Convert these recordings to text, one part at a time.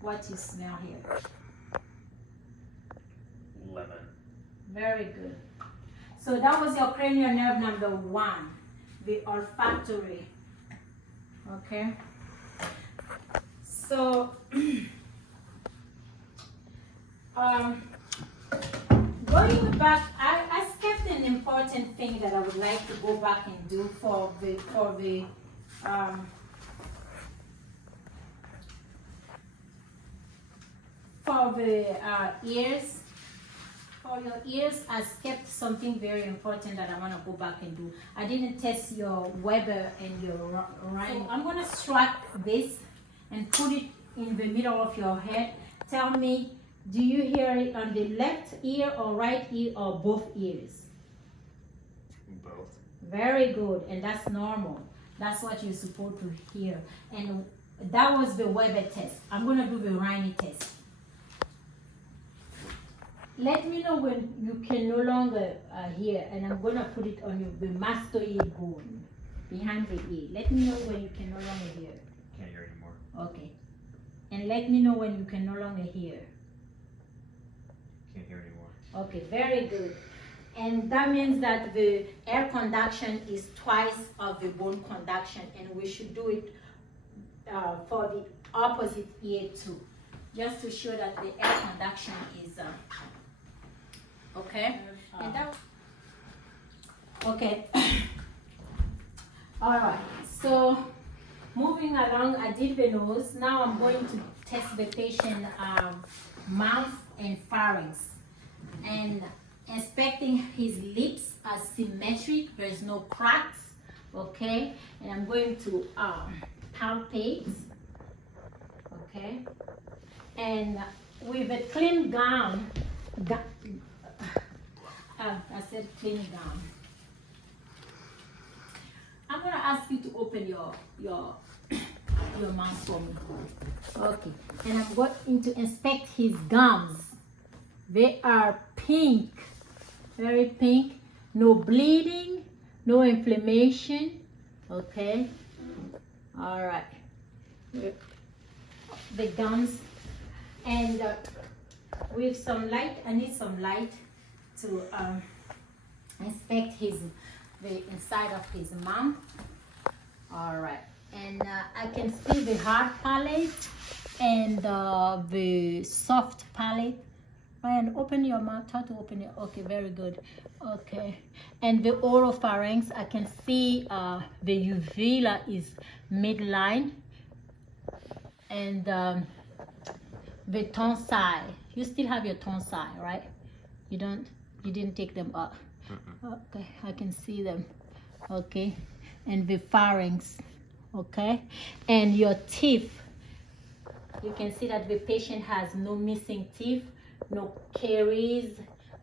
what you smell here? Lemon. Very good. So that was your cranial nerve number 1, the olfactory. Okay. So, going back, I skipped an important thing that I would like to go back and do for the ears. For your ears, I skipped something very important that I want to go back and do. I didn't test your Weber and your Ryan. So I'm going to strike this and put it in the middle of your head. Tell me, do you hear it on the left ear or right ear or both ears? Both. Very good, and that's normal. That's what you're supposed to hear. And that was the Weber test. I'm going to do the Ryan test. Let me know when you can no longer hear, and I'm going to put it on the mastoid bone behind the ear. Let me know when you can no longer hear. Can't hear anymore. Okay. And let me know when you can no longer hear. Can't hear anymore. Okay, very good. And that means that the air conduction is twice of the bone conduction, and we should do it for the opposite ear too, just to show that the air conduction is okay. And that, okay. All right. So moving along, I did the nose. Now I'm going to test the patient mouth and pharynx, and inspecting his lips are symmetric. There's no cracks. Okay. And I'm going to palpate. Okay. And with a clean gown. I said clean gown. I'm gonna ask you to open your mouth for me. Okay, and I'm going to inspect his gums. They are pink, very pink. No bleeding, no inflammation. Okay. All right. The gums, and with some light. I need some light to inspect the inside of his mouth. All right, and I can see the hard palate and the soft palate. Ryan, open your mouth. Try to open it. Okay, very good. Okay, and the oropharynx, I can see the uvula is midline, and the tonsil. You still have your tonsil, right? You don't. You didn't take them up. Okay, I can see them. Okay, and the pharynx. Okay, and your teeth. You can see that the patient has no missing teeth, no caries,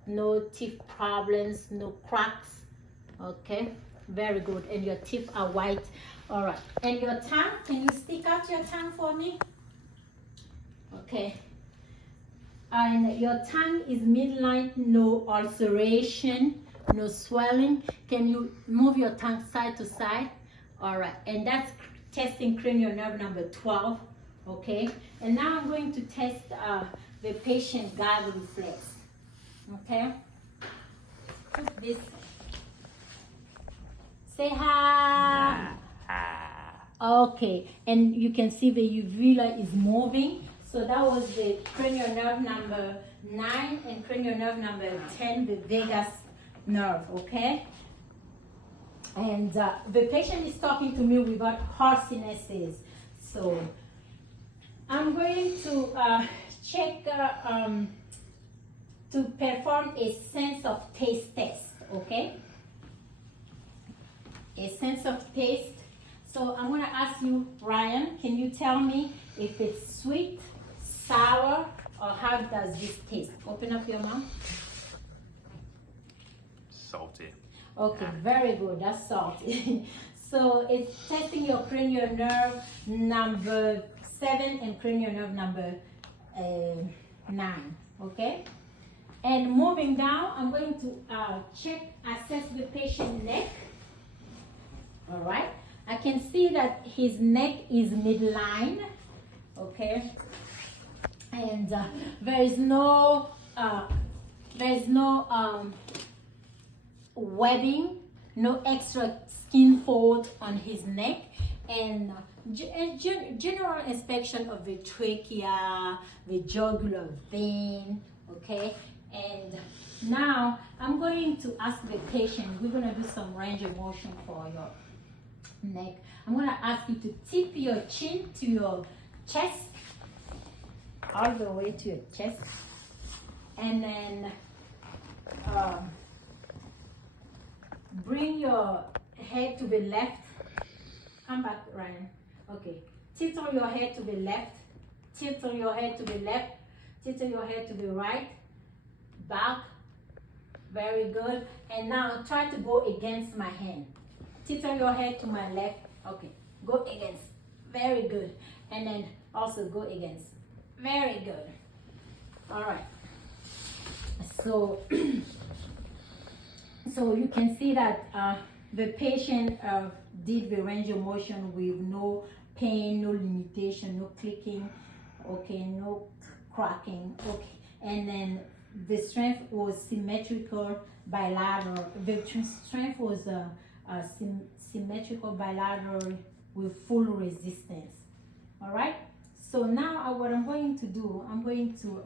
no teeth problems, no cracks. Okay, very good. And your teeth are white. All right. And your tongue, can you stick out your tongue for me? Okay. And your tongue is midline, no ulceration, no swelling. Can you move your tongue side to side? All right. And that's testing cranial nerve number 12. Okay. And now I'm going to test the patient gag reflex. Okay. Put this. Say hi. Okay. And you can see the uvula is moving. So that was the cranial nerve number 9 and cranial nerve number 10, the vagus nerve, okay? And the patient is talking to me without hoarsenesses. So I'm going to check to perform a sense of taste test, okay? A sense of taste. So I'm going to ask you, Ryan, can you tell me if it's sweet, sour, or how does this taste? Open up your mouth. Salty. Okay, very good. That's salty. So it's testing your cranial nerve number 7 and cranial nerve number 9. Okay? And moving down, I'm going to assess the patient's neck. All right? I can see that his neck is midline. Okay? and there is no webbing, no extra skin fold on his neck, and general inspection of the trachea, the jugular vein, okay? And now I'm going to ask the patient, we're going to do some range of motion for your neck. I'm going to ask you to tip your chin to your chest, all the way to your chest, and then bring your head to the left. Come back, Ryan. Okay. Tilt your head to the left. Tilt your head to the left. Tilt your head to the right. Back. Very good. And now try to go against my hand. Tilt your head to my left. Okay. Go against. Very good. And then also go against. Very good. All right. So, so you can see that the patient did the range of motion with no pain, no limitation, no clicking, okay, no cracking, okay. And then the strength was symmetrical bilateral. The strength was symmetrical bilateral with full resistance. All right. So now what I'm going to do, I'm going to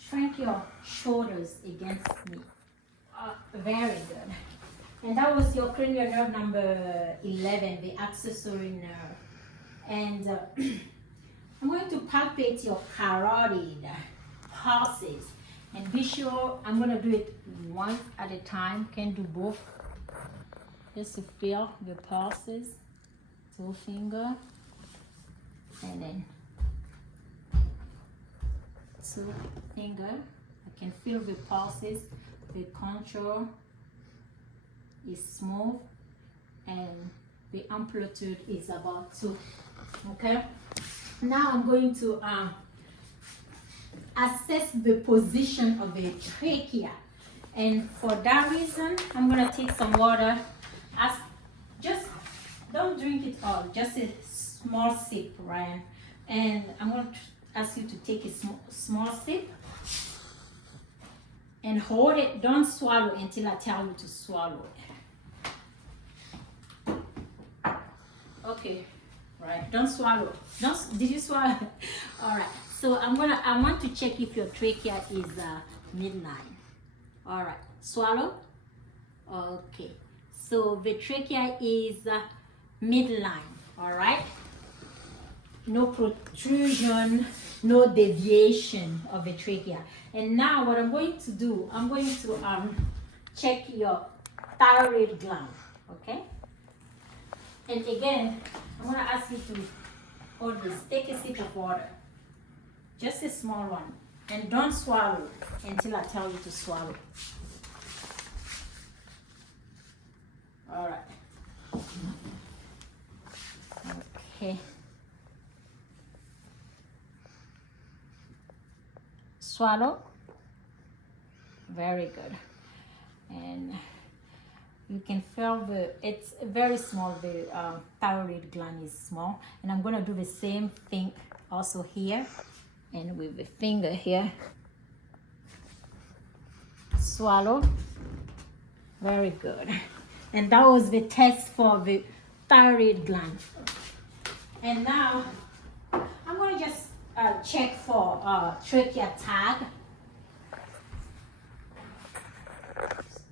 shrink your shoulders against me. Very good. And that was your cranial nerve number 11, the accessory nerve. And I'm going to palpate your carotid pulses. And be sure, I'm going to do it one at a time. Can do both. Just to feel the pulses. 2 finger. And then 2 finger. I can feel the pulses. The contour is smooth and the amplitude is about 2. Okay, now I'm going to assess the position of the trachea, and for that reason I'm going to take some water. Just don't drink it all, just a small sip, Ryan. And I'm going to ask you to take a small sip and hold it. Don't swallow until I tell you to swallow it. Okay, right. Don't swallow. Did you swallow? All right. So I want to check if your trachea is midline. All right. Swallow. Okay. So the trachea is midline. All right. No protrusion, no deviation of the trachea. And now what I'm going to do, I'm going to check your thyroid gland, okay? And again, I'm going to ask you to hold this. Take a sip of water, just a small one, and don't swallow until I tell you to swallow. All right. Okay. Swallow. Very good. And you can feel it's very small, the thyroid gland is small. And I'm going to do the same thing also here and with the finger here. Swallow. Very good. And that was the test for the thyroid gland. And now I'm going to just check for trachea tag.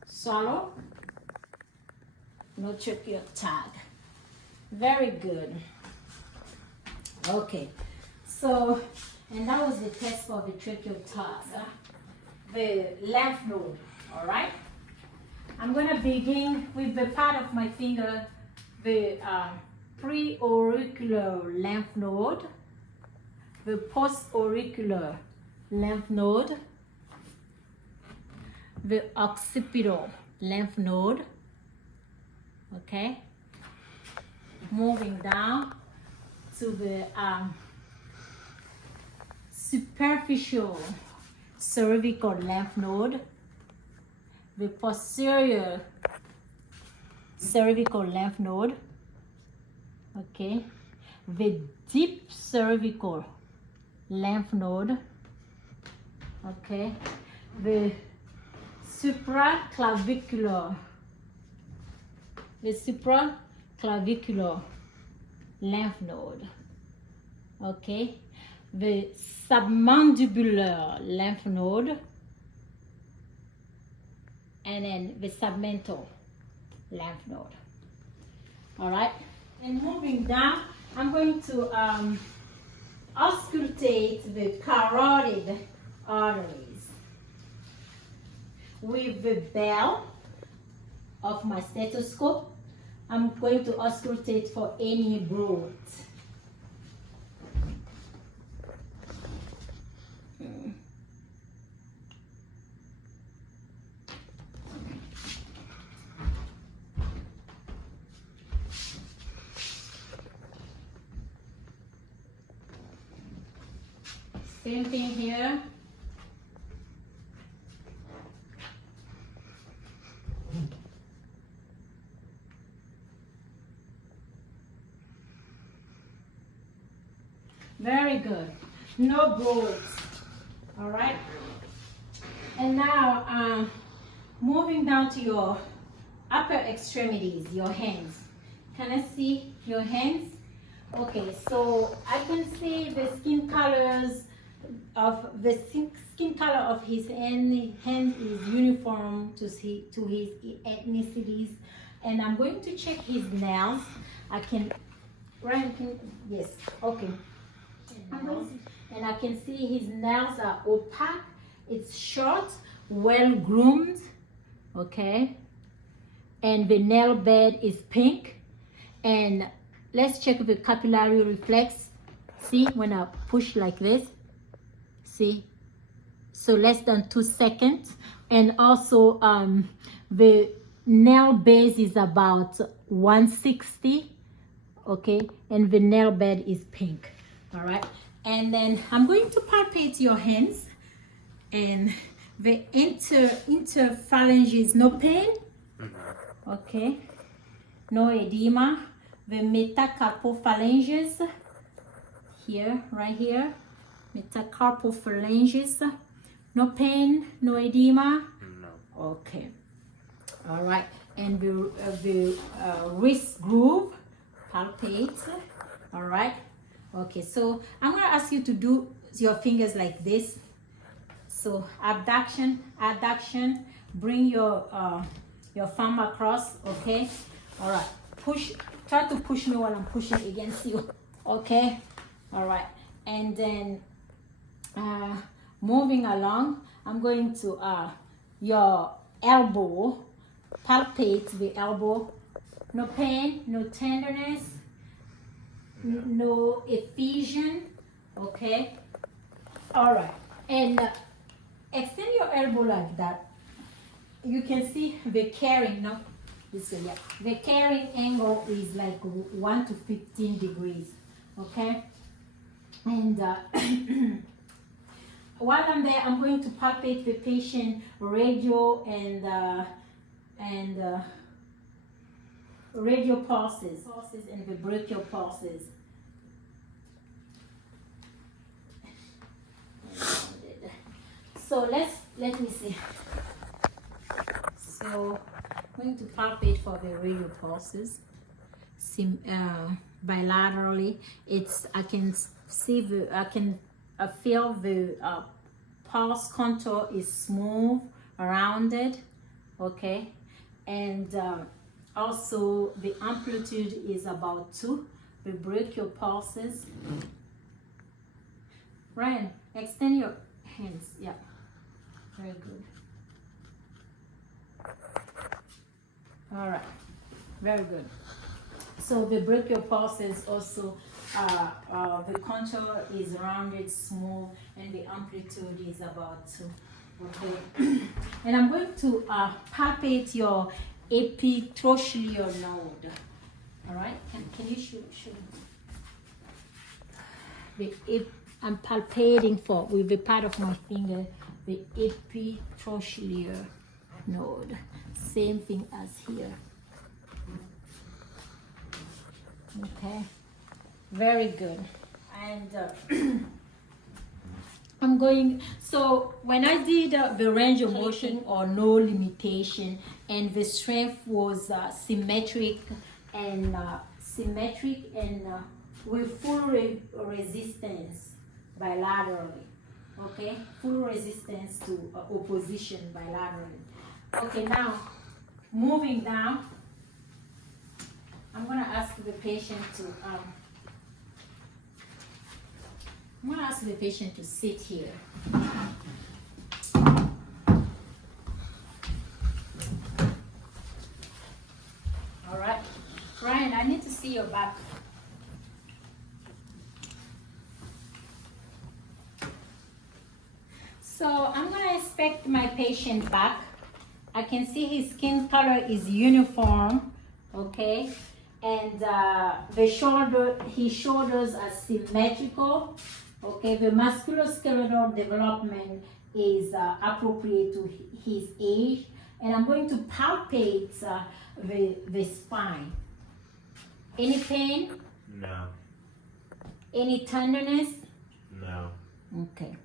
Swallow. No trachea tag. Very good. Okay. So, and that was the test for the trachea tag. The lymph node. All right. I'm going to begin with the part of my finger, the pre-auricular lymph node, the post-auricular lymph node, the occipital lymph node, okay? Moving down to the superficial cervical lymph node, the posterior cervical lymph node, okay? the deep cervical lymph node, okay, the supraclavicular lymph node, okay, the submandibular lymph node, and then the submental lymph node. All right, and moving down, I'm going to auscultate the carotid arteries with the bell of my stethoscope. I'm going to auscultate for any growth. Same thing here. Very good. No growth. All right. And now, moving down to your upper extremities, your hands. Can I see your hands? Okay, so I can see the skin colors of the skin color of his hand is uniform to his ethnicities, and I'm going to check his nails. I can, Ryan, yes, okay. And I can see his nails are opaque. It's short, well groomed, okay. And the nail bed is pink. And let's check the capillary reflex. See, when I push like this, see, so less than 2 seconds. And also the nail base is about 160, okay, and the nail bed is pink. All right, and then I'm going to palpate your hands, and the interphalanges, no pain, okay, no edema. The metacarpophalanges here, right here, metacarpophalanges, no pain, no edema. No. Okay, all right, and the wrist groove, palpate. All right, okay, so I'm gonna ask you to do your fingers like this. So abduction, adduction. Bring your thumb across. Okay, all right. Push. Try to push me while I'm pushing against you. Okay, all right. And then moving along, I'm going to your elbow. Palpate the elbow. No pain, no tenderness, no effusion. Okay, all right. And extend your elbow like that. You can see the carrying, no? This way, yeah. The carrying angle is like 1 to 15 degrees. Okay, and while I'm there, I'm going to palpate the patient radial and radial pulses and the brachial pulses. So let me see. So I'm going to palpate for the radial pulses. Bilaterally, I can feel the pulse contour is smooth, rounded, okay, and also the amplitude is about 2. The brachial pulses. Ryan, extend your hands. Yeah, very good. All right, very good. So the brachial pulses also, the contour is rounded, smooth, and the amplitude is about 2. Okay, and I'm going to palpate your epitrochlear node. All right, can you show I'm palpating with the part of my finger the epitrochlear node. Same thing as here. Okay, Very good. And I'm going, so when I did the range of motion or no limitation, and the strength was symmetric and with full resistance bilaterally, okay? Full resistance to opposition bilaterally. Okay, now moving down, I'm gonna ask the patient to sit here. All right, Ryan, I need to see your back. So I'm gonna inspect my patient back. I can see his skin color is uniform, okay? And his shoulders are symmetrical, okay? The musculoskeletal development is appropriate to his age. And I'm going to palpate the spine. Any pain? No. Any tenderness? No. Okay.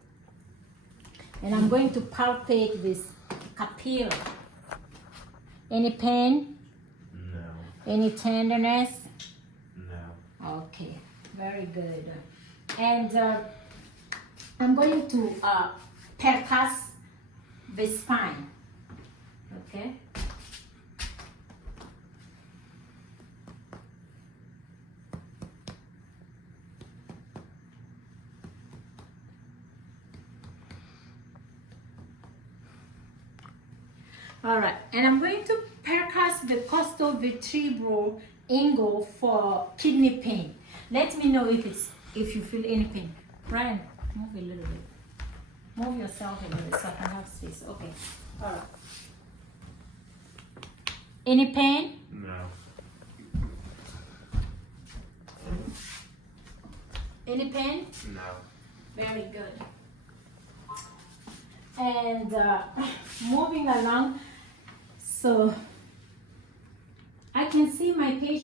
And I'm going to palpate this capilla. Any pain? No. Any tenderness? No. Okay, very good. And I'm going to percuss the spine. Okay. All right, and I'm going to percuss the costovertebral angle for kidney pain. Let me know if you feel any pain. Brian, move a little bit. Move yourself a little bit so I can have space. Okay. All right. Any pain? No. Any pain? No. Very good. And moving along, so I can see my patient.